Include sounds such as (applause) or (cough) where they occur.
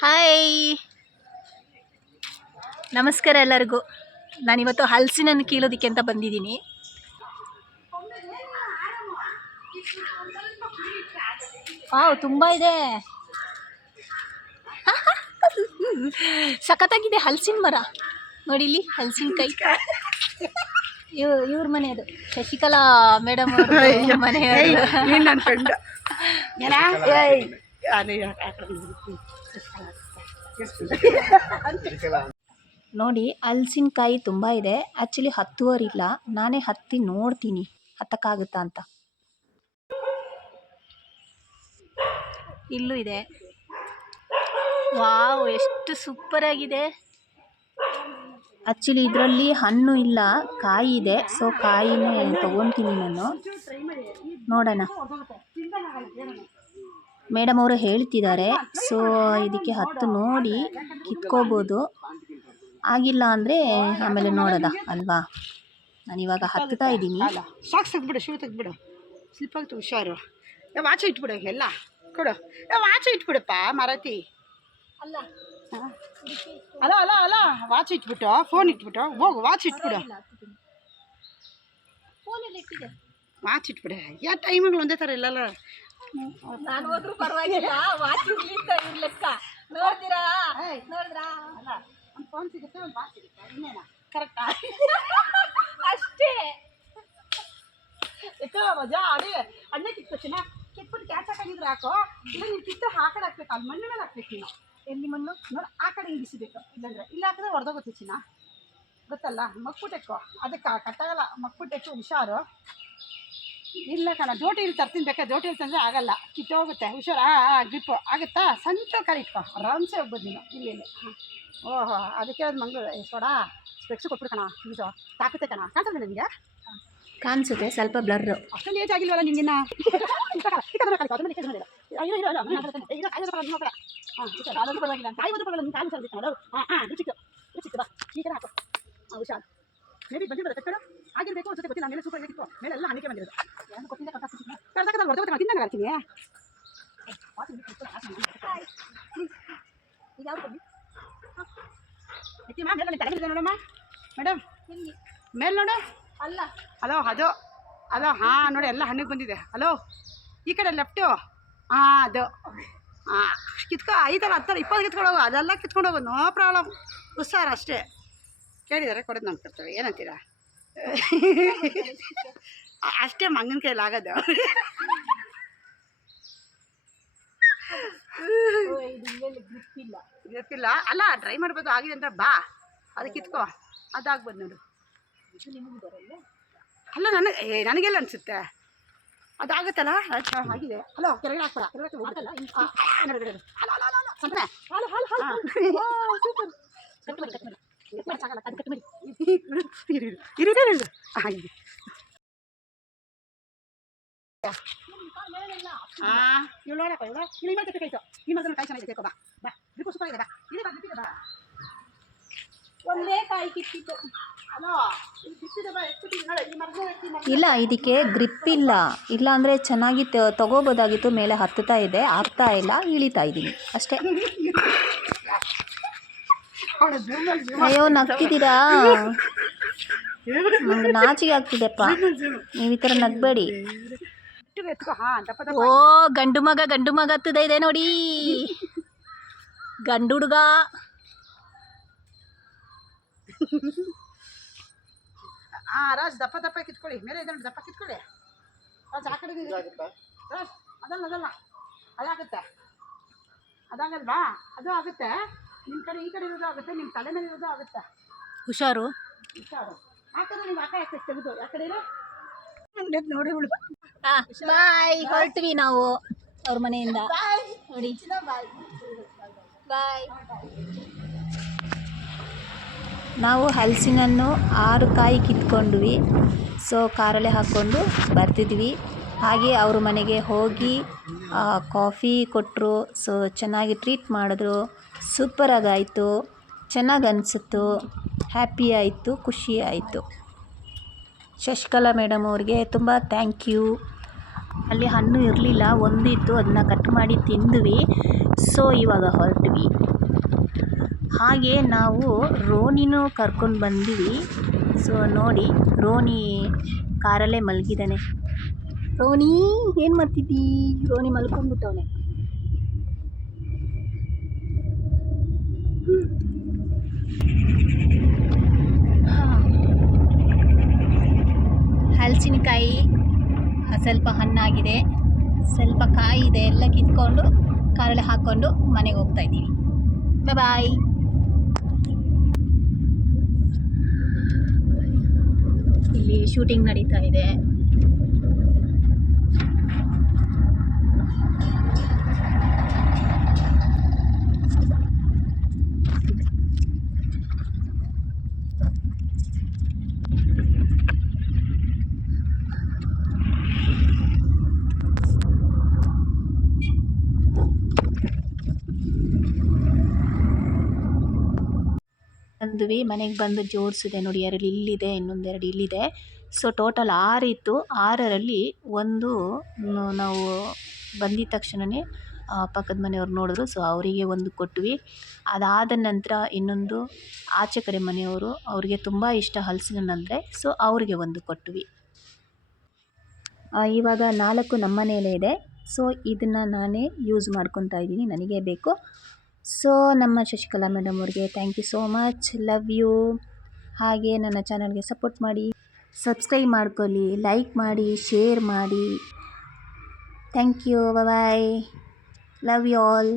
Hi. ನಮಸ್ಕಾರ ಎಲ್ಲರಿಗೂ. ನಾನಿವತ್ತು ಹಲಸಿನನ್ನು ಕೀಳೋದಕ್ಕೆ ಅಂತ ಬಂದಿದ್ದೀನಿ. ವಾವ್ ತುಂಬ ಇದೆ. (laughs) ಸಖತ್ತಾಗಿದೆ ಹಲಸಿನ ಮರ. ನೋಡಿಲಿ ಹಲಸಿನ ಕೈ. ಇವ್ ಇವ್ರ ಮನೆ ಅದು. ಶಶಿಕಲಾ ಮೇಡಮ್ ಅವ್ರ (laughs) ಮನೆ ನೀನು ನನ್ನ ಫ್ರೆಂಡ್ (laughs) ನೋಡಿ ಹಲಸಿನಕಾಯಿ ತುಂಬ ಇದೆ. ಆ್ಯಕ್ಚುಲಿ ಹತ್ತುವರಿಲ್ಲ ನಾನೇ ಹತ್ತಿ ನೋಡ್ತೀನಿ. ಹತ್ತಕ್ಕಾಗುತ್ತಾ ಅಂತ. ಇಲ್ಲೂ ಇದೆ. ವಾವ್ ಎಷ್ಟು ಸೂಪರ್ ಆಗಿದೆ. ಆ್ಯಕ್ಚುಲಿ ಇದರಲ್ಲಿ ಹಣ್ಣು ಇಲ್ಲ, ಕಾಯಿ ಇದೆ. ಸೊ ಕಾಯಿನೇ ತೊಗೊತೀನಿ ನಾನು. ನೋಡೋಣ. ಮೇಡಮ್ ಅವರು ಹೇಳ್ತಿದ್ದಾರೆ. ಸೊ ಇದಕ್ಕೆ ಹತ್ತು ನೋಡಿ ಕಿತ್ಕೋಬೋದು. ಆಗಿಲ್ಲ ಅಂದರೆ ಆಮೇಲೆ ನೋಡೋದ ಅಲ್ವಾ? ನಾನು ಇವಾಗ ಹತ್ತುತ್ತಾ ಇದ್ದೀನಿ. ಸಾಕ್ಸ್ ತೆಗ್ಬಿಡು ಶೂ ತೆಗ್ಬಿಡು ಸ್ಲಿಪ್ ಆಗ್ತು ಹುಷಾರು. ಏ ವಾಚ್ ಇಟ್ಬಿಡು ಎಲ್ಲ. ಕೊಡು. ಏ ವಾಚ್ ಇಟ್ಬಿಡಪ್ಪ ಮರತಿ. ಅಲ್ಲ. ಹಾ. ಅಲ್ಲ ಅಲ್ಲ ಅಲ್ಲ ವಾಚ್ ಇಟ್ಬಿಟ್ಟು ಫೋನ್ ಇಟ್ಬಿಟ್ಟು ಹೋಗು ವಾಚ್ ಇಟ್ಬಿಡು. ವಾಚ್ ಇಟ್ಬಿಡ. ಯಾವ ಟೈಮ್ಗಳು ಒಂದೇ ಥರ ಇಲ್ಲಲ್ಲ. ನಾನು ಹೋದ್ರು ಪರವಾಗಿಲ್ಲ. ವಾಚ್ ಲೆಕ್ಕ. ನೋಡ್ತೀರಾ? ನೋಡಿದ್ರಾ? ಒಂದು ಫೋನ್ ಸಿಗುತ್ತೆ ಒಂದು ವಾಚ್ ಸಿಗುತ್ತೆ. ಇನ್ನೇನ? ಕರೆಕ್ಟಾ ಅಷ್ಟೇ. ಎತ್ತೋ ಮಜಾ ಅಣ್ಣ ಅಣ್ಣೆ ಚಿನ್ನ. ಕಿತ್ಬಿಟ್ಟು ಕ್ಯಾಚ್ ಹಾಕಂಗಿದ್ರೆ ಹಾಕೋ ಇಲ್ಲ ನೀನು ಕಿತ್ತು ಆ ಕಡೆ ಹಾಕ್ಬೇಕು ಅಲ್ಲಿ ಮಣ್ಣು ಮೇಲೆ ಹಾಕ್ಬೇಕು ನೀನು. ಎಲ್ಲಿ ಮಣ್ಣು? ನೋಡಿ ಆ ಕಡೆ ಹಿಂಗಿಸಬೇಕು. ಇಲ್ಲಾಂದ್ರೆ ಇಲ್ಲ ಹಾಕಿದ್ರೆ ಹೊಡೆದೋಗುತ್ತೆ ಚಿನ್ನ. ಗೊತ್ತಲ್ಲ? ಮಕ್ಬಿಟ್ಟೆಕ್ಕೋ ಅದಕ್ಕೆ ಕಟ್ಟಾಗಲ್ಲ. ಮಕ್ಬಿಟ್ಟೆಕ್ಕು ಹುಷಾರು. ಇಲ್ಲ ಕಣ ಜೋಟಿಲಿ ತರ್ತೀನಿ ಬೇಕಾ? ಜೋಟಿಲಿ ತಂದರೆ ಆಗಲ್ಲ. ಕಿತ್ತೋಗುತ್ತೆ ಹುಷಾರು ಆ ಗ್ರಿಪ್ಪು ಆಗುತ್ತಾ? ಸಣ್ಣ ಕಾಲು ಇಟ್ಕೋ. ಆರಾಮ್ಸೆ ಹೋಗ್ಬೋದು ನೀನು. ಇಲ್ಲಿ ಇಲ್ಲಿ. ಹಾಂ. ಓಹೋ ಅದಕ್ಕೆ ಅದು ಮಂಗಳೂರು. ಸೋಡಾ ಸ್ಪೆಕ್ಸ್ ಕೊಟ್ಬಿಡು ಕಣ ಇದು ತಾಕುತ್ತೆ ಕಣ. ಕಾಣ್ತದೆ ನಿಮಗೆ ಕಾಣಿಸುತ್ತೆ ಸ್ವಲ್ಪ ಬ್ಲರ್ ಅಷ್ಟೊಂದು ಏಜ್ ಆಗಿಲ್ವಲ್ಲ ನಿಮಗಿನ್ನ ಈಗ ಕಾಯಿ ಹಾಂ ಅದೊಂದು ಪರವಾಗಿಲ್ಲ ಕಾಯಿ ಒಂದು ಪರವಾಗಿಲ್ಲ ನಿಮ್ಮ ಕಾಲು ಸರ್ ನೋಡು. ಹಾಂ ಹಾಂ ರುಚಿಕ್ಕು ರುಚಿಕ್ಕು ಬಾ ಈ ಕಡೆ ಹಾಕು ಹಾಂ ಹುಷಾರು ಮೇಬಿ ಬಂದಿರೋದು ಕಟ್ಟಡ ಆಗಿರಬೇಕು ಒಂದು ಗೊತ್ತಿಲ್ಲ ಮೇಲೆ ಸೂಪರ್ ಆಗಿತ್ತು ಮೇಲೆ ಎಲ್ಲ ಹಣಿಕೆ ಬಂದಿರೋದು ಏನು ಗೊತ್ತಿಲ್ಲ ಕರ್ನಾಟಕದಲ್ಲಿ ಹೊಡೆದು ಬರ್ತೀನಿ ತಿಂದಂಗೆ ಬರ್ತೀನಿ ಈಗ ಯಾವ್ದು ಬನ್ನಿ ಎತ್ತಿ ಮಾ ಮೇಲೆ ತಲೆಗಿದೆ ನೋಡಮ್ಮ ಮೇಡಮ್ ಮೇಲೆ ನೋಡು ಅಲ್ಲ ಹಲೋ ಅದು ಅದು ಹಾಂ ನೋಡಿ ಎಲ್ಲ ಹಣ್ಣಿಗೆ ಬಂದಿದೆ ಹಲೋ ಈ ಕಡೆ ಲೆಫ್ಟು ಹಾಂ ಅದು ಹಾಂ ಕಿತ್ಕೊ ಐದಲ್ಲ ಹತ್ತರ ಇಪ್ಪತ್ತು ಕಿತ್ಕೊಂಡು ಹೋಗು ಅದೆಲ್ಲ ಕಿತ್ಕೊಂಡು ಹೋಗು ನೋ ಪ್ರಾಬ್ಲಮ್ ಹುಷಾರು ಅಷ್ಟೇ ಕೇಳಿದ್ದಾರೆ ಕೊಡೋದು ನಮ್ಮ ಕರ್ತವ್ಯ ಏನಂತೀರಾ ಅಷ್ಟೇ ಮಂಗನ ಕೈಯಲ್ಲಿ ಆಗೋದು ಇಲ್ಲ ಗೊತ್ತಿಲ್ಲ. ಅಲ್ಲ ಟ್ರೈ ಮಾಡ್ಬೋದು ಆಗಿದೆ ಅಂದ್ರೆ ಬಾ. ಅದಕ್ಕೆ ಕಿತ್ಕೋ ಅದಾಗ್ಬೋದು ನೋಡು. ಅಲ್ಲ ನನಗೆ ಏ ನನಗೆಲ್ಲ ಅನಿಸುತ್ತೆ. ಅದಾಗುತ್ತಲ್ಲ? ಆಗಿದೆ. ಹಲೋ ಕೆರೆಗೆ ಹಾಕ್ಬೇಡ. ಕೆಳಗಡೆ ಹೋಗ್ಬೇಕಲ್ಲ ಆ, ಆ, ನಡೆ, ನಡೆ, ನಡೆ. ಅಲ್ಲ ಅಲ್ಲ ಅಲ್ಲ ಅಲ್ಲ ಸಂತನೆ. ಹಾಲು ಹಾಲು ಹಾಲು. ಸೂಪರ್ ಇರು ಇರು ಇರು. ಹಾಂ ಇಲ್ಲಿ, ಇದಕ್ಕೆ ಗ್ರಿಪ್ ಇಲ್ಲ. ಇಲ್ಲ ಅಂದರೆ ಚೆನ್ನಾಗಿ ತಗೋಬೋದಾಗಿತ್ತು, ಮೇಲೆ ಹತ್ತುತ್ತಾ ಇದೆ ಆಗ್ತಾ ಇಲ್ಲ, ಇಳಿತಾ ಇದ್ದೀನಿ. ಅಷ್ಟೇ. ಅಯ್ಯೋ, ನಗ್ತಿದ್ದೀರಾ? ನಾಚಿಗೆ ಆಗ್ತಿದೆಪ್ಪ. ನೀವು ಈ ಥರ ನಗ್ಬೇಡಿ. ಎತ್ಕೋ ಹಾಂ ದಪ್ಪ ದಪ್ಪ ಓ ಗಂಡು ಮಗ ಗಂಡು ಮಗ ಹತ್ತದ ಇದೆ ನೋಡಿ. ಗಂಡು ಹುಡುಗ. ಹಾಂ ರಾಜ್ ದಪ್ಪ ದಪ್ಪ ಕಿತ್ಕೊಳ್ಳಿ. ಮೇಲೆ ಇದೆ ನೋಡಿ ದಪ್ಪ ಕಿತ್ಕೊಳ್ಳಿ. ರಾಜ್ ಆ ಕಡೆ ಇದೆ. ರಾಜ್ ಅದಲ್ಲ ಅದಲ್ಲ. ಅದಾಗುತ್ತೆ. ಅದಾಗಲ್ವಾ ಅದು ಆಗುತ್ತೆ. ನಿಮ್ಮ ಕಡೆ ಈ ಕಡೆ ಇರೋದು ಆಗುತ್ತೆ ನಿಮ್ಮ ತಲೆ ಮೇಲೆ ಇರೋದು ಆಗುತ್ತೆ. ಹುಷಾರು. ಹುಷಾರು. ಆ ಕಡೆ ನೀವು ಆ ಕಡೆ ತೆಗೆದು. ಆ ಕಡೆ ಇರೋ. ನೋಡಿ ಬಾಯ್ ಹೊರಟ್ವಿ ನಾವು ಅವ್ರ ಮನೆಯಿಂದ. ನೋಡಿ. ಬಾಯ್ ನಾವು ಹಲಸಿನನ್ನು ಆರು ಕಾಯಿ ಕಿತ್ಕೊಂಡ್ವಿ. ಸೊ ಕಾರಲ್ಲೇ ಹಾಕ್ಕೊಂಡು ಬರ್ತಿದ್ವಿ. ಹಾಗೆ ಅವ್ರ ಮನೆಗೆ ಹೋಗಿ ಕಾಫಿ ಕೊಟ್ಟರು ಸೊ ಚೆನ್ನಾಗಿ ಟ್ರೀಟ್ ಮಾಡಿದ್ರು. ಸೂಪರಾಗಾಯಿತು ಚೆನ್ನಾಗಿ ಅನಿಸಿತ್ತು. ಹ್ಯಾಪಿ ಆಯಿತು. ಖುಷಿ ಆಯಿತು. ಶಶಿಕಲಾ ಮೇಡಮ್ ಅವ್ರಿಗೆ ತುಂಬ ಥ್ಯಾಂಕ್ ಯು ಅಲ್ಲಿ ಹಣ್ಣು ಇರಲಿಲ್ಲ, ಒಂದಿತ್ತು ಅದನ್ನ ಕಟ್ ಮಾಡಿ ತಿಂದ್ವಿ. ಸೊ ಇವಾಗ ಹೊರಟ್ವಿ. ಹಾಗೆ ನಾವು ರೋನಿನೂ ಕರ್ಕೊಂಡು ಬಂದ್ವಿ. ಸೊ ನೋಡಿ, ರೋನಿ ಕಾರಲ್ಲೇ ಮಲಗಿದ್ದಾನೆ. ರೋನಿ, ಏನು ಮಾಡ್ತಿದ್ದೀ? ರೋನಿ ಮಲ್ಕೊಂಡ್ಬಿಟ್ಟವನೆ. ಹಲಸಿನಕಾಯಿ ಸ್ವಲ್ಪ ಹಣ್ಣಾಗಿದೆ. ಸ್ವಲ್ಪ ಕಾಯಿ ಇದೆ ಎಲ್ಲ ಕಿತ್ಕೊಂಡು ಕಾರಲ್ಲಿ ಹಾಕ್ಕೊಂಡು ಮನೆಗೆ ಹೋಗ್ತಾ ಇದ್ದೀವಿ. ಬಾಯ್ ಇಲ್ಲಿ ಶೂಟಿಂಗ್ ನಡೀತಾ ಇದೆ. ಬಂದ್ವಿ, ಮನೆಗೆ ಬಂದು ಜೋಡಿಸಿದೆ ನೋಡಿ, ಎರಡು ಇಲ್ಲಿದೆ ಇನ್ನೊಂದೆರಡು ಇಲ್ಲಿದೆ. ಸೊ ಟೋಟಲ್ ಆರು ಇತ್ತು. ಆರರಲ್ಲಿ ಒಂದು ನಾವು ಬಂದಿದ ತಕ್ಷಣವೇ ಪಕ್ಕದ ಮನೆಯವ್ರು ನೋಡಿದ್ರು. ಸೊ ಅವರಿಗೆ ಒಂದು ಕೊಟ್ವಿ. ಅದಾದ ನಂತರ ಇನ್ನೊಂದು ಆಚೆ ಕಡೆ ಮನೆಯವರು, ಅವರಿಗೆ ತುಂಬ ಇಷ್ಟ ಹಲಸಿನ ಹಣ್ಣು ಸೊ ಅವರಿಗೆ ಒಂದು ಕೊಟ್ವಿ. ಇವಾಗ ನಾಲ್ಕು ನಮ್ಮ ಮನೆಯಲ್ಲೇ ಇದೆ. ಸೊ ಇದನ್ನು ನಾನೇ ಯೂಸ್ ಮಾಡ್ಕೊತಾ ಇದ್ದೀನಿ. ನನಗೆ ಬೇಕು. ಸೊ, ನಮ್ಮ ಶಶಿಕಲಾ ಮೇಡಮ್ ಅವ್ರಿಗೆ thank you so much love you ಹಾಗೆ ನನ್ನ ಚಾನಲ್ಗೆ ಸಪೋರ್ಟ್ ಮಾಡಿ ಸಬ್ಸ್ಕ್ರೈಬ್ ಮಾಡ್ಕೊಳ್ಳಿ ಲೈಕ್ ಮಾಡಿ ಶೇರ್ ಮಾಡಿ. Thank you bye love you all